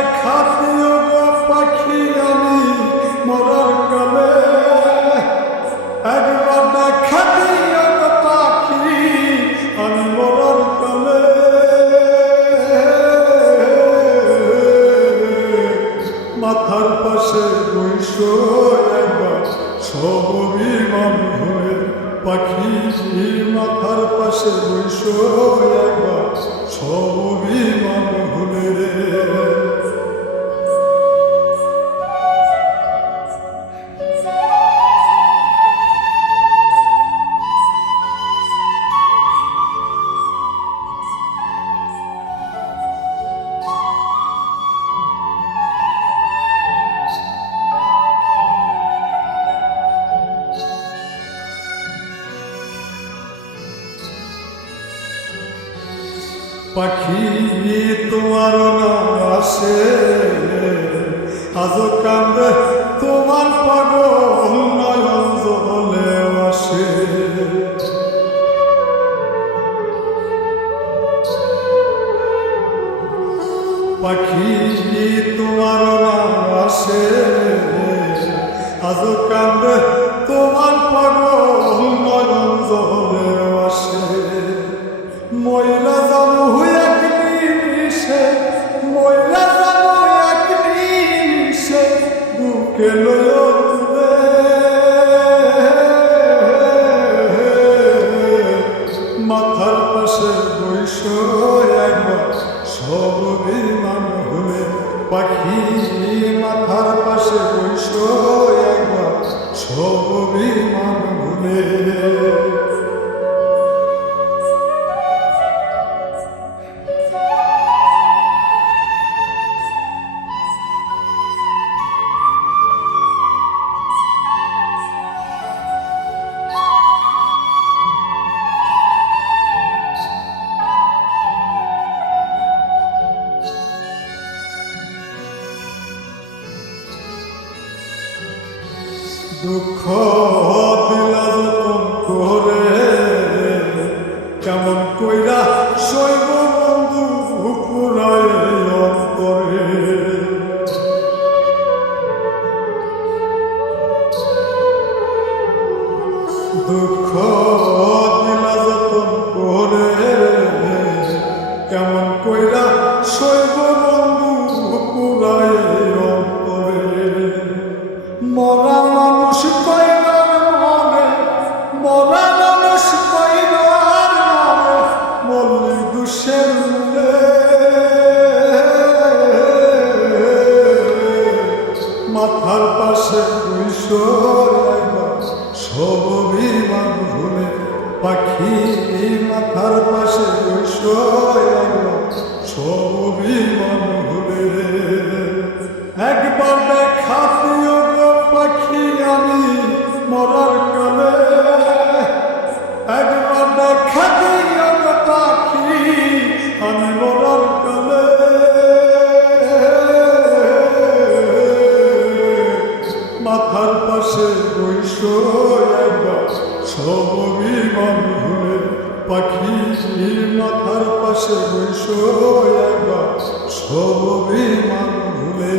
দেখা দিও গো পাখি আমি মরার কালে, একবার দেখা দিও গো পাখি আমি মরার কালে। মাথার পাশে বইসো একবার সব অভিমান ভুলে পাখি, মাথার পাশে বইসো একবার সব অভিমান ভুলে রে। পাখি তোমার নাম আসে আজও কান্দে তোমার পাগল নয়ন জলে আসে। পাখি তোমার নাম আসে আজও কান্দে তোমার পাগল নয়ন জলে আসে। ময়লা যাবো এক নিমিষে, ময়লা যাবো এক নিমিষে বুকে লইয়া তুলে। মাথার পাশে বইসো একবার সব অভিমান ভুলে পাখি, মাথার পাশে বইসো একবার সব অভিমান ভুলে। দুঃখ দিলা যতন করে কেমন কইরা সইব বন্ধু পুরায় অন্তরে। দুঃখ দিলা যতন করে কেমন কইরা সইব বন্ধু পুরায় অন্তরে। মরা মানুষ কইবার মরে, মরা মানুষ কইবার মরে মল্লি দুষের মূলে। মাথার পাশে বইসো একবার সব অভিমান ভুলে পাখি, মাথার পাশে বইসো একবার সব অভিমান ভুলে। একবার দেখা দিও গো পাখি আমি মরার কালে, একবার দেখা দিও গো পাখি আমি মরার কালে। মাথার পাশে বইসো একবার সব অভিমান ভুলে পাখি, মাথার পাশে বইসো একবার সব অভিমান ভুলে।